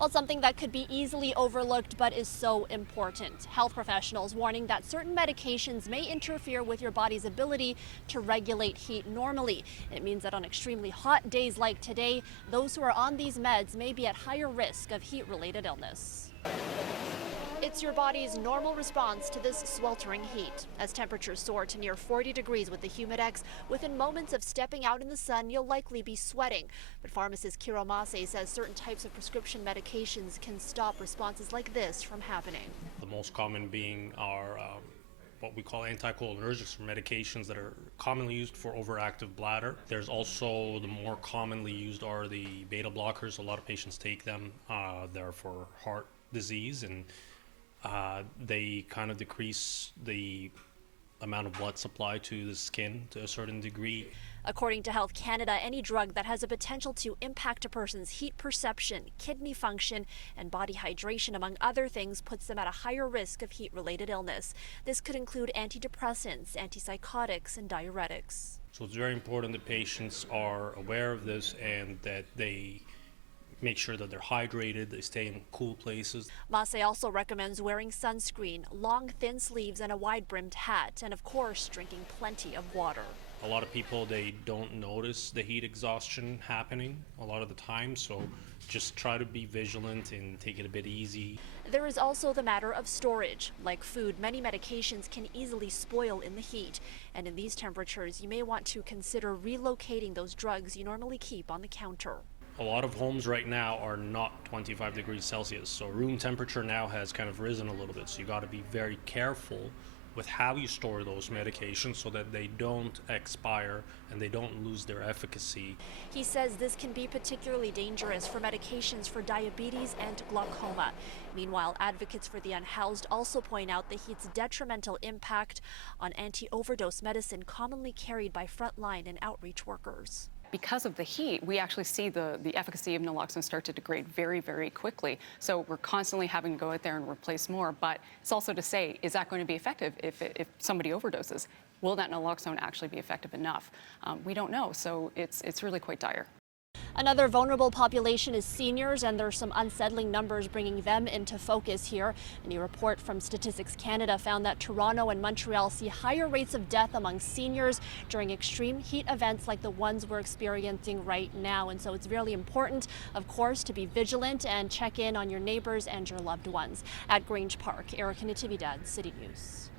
Well, something that could be easily overlooked but is so important. Health professionals warning that certain medications may interfere with your body's ability to regulate heat normally. It means that on extremely hot days like today, those who are on these meds may be at higher risk of heat-related illness. It's your body's normal response to this sweltering heat. As temperatures soar to near 40 degrees with the humidex, within moments of stepping out in the sun, you'll likely be sweating. But pharmacist Kiro Mase says certain types of prescription medications can stop responses like this from happening. The most common being are what we call anticholinergics, or medications that are commonly used for overactive bladder. There's also the more commonly used are the beta blockers. A lot of patients take them. They're for heart disease, and they kind of decrease the amount of blood supply to the skin to a certain degree. According to Health Canada, any drug that has a potential to impact a person's heat perception, kidney function, and body hydration, among other things, puts them at a higher risk of heat-related illness. This could include antidepressants, antipsychotics, and diuretics. So it's very important that patients are aware of this and that they make sure that they're hydrated, they stay in cool places. Mase also recommends wearing sunscreen, long thin sleeves, and a wide-brimmed hat, and of course, drinking plenty of water. A lot of people, they don't notice the heat exhaustion happening a lot of the time, so just try to be vigilant and take it a bit easy. There is also the matter of storage. Like food, many medications can easily spoil in the heat, and in these temperatures, you may want to consider relocating those drugs you normally keep on the counter. A lot of homes right now are not 25 degrees Celsius, so room temperature now has kind of risen a little bit, so you got to be very careful with how you store those medications so that they don't expire and they don't lose their efficacy. He says this can be particularly dangerous for medications for diabetes and glaucoma. Meanwhile, advocates for the unhoused also point out the heat's detrimental impact on anti-overdose medicine commonly carried by frontline and outreach workers. Because of the heat, we actually see the efficacy of naloxone start to degrade very, very quickly. So we're constantly having to go out there and replace more. But it's also to say, is that going to be effective if somebody overdoses? Will that naloxone actually be effective enough? We don't know. So it's really quite dire. Another vulnerable population is seniors, and there's some unsettling numbers bringing them into focus here. A new report from Statistics Canada found that Toronto and Montreal see higher rates of death among seniors during extreme heat events like the ones we're experiencing right now. And so it's really important, of course, to be vigilant and check in on your neighbors and your loved ones. At Grange Park, Natividad, City News.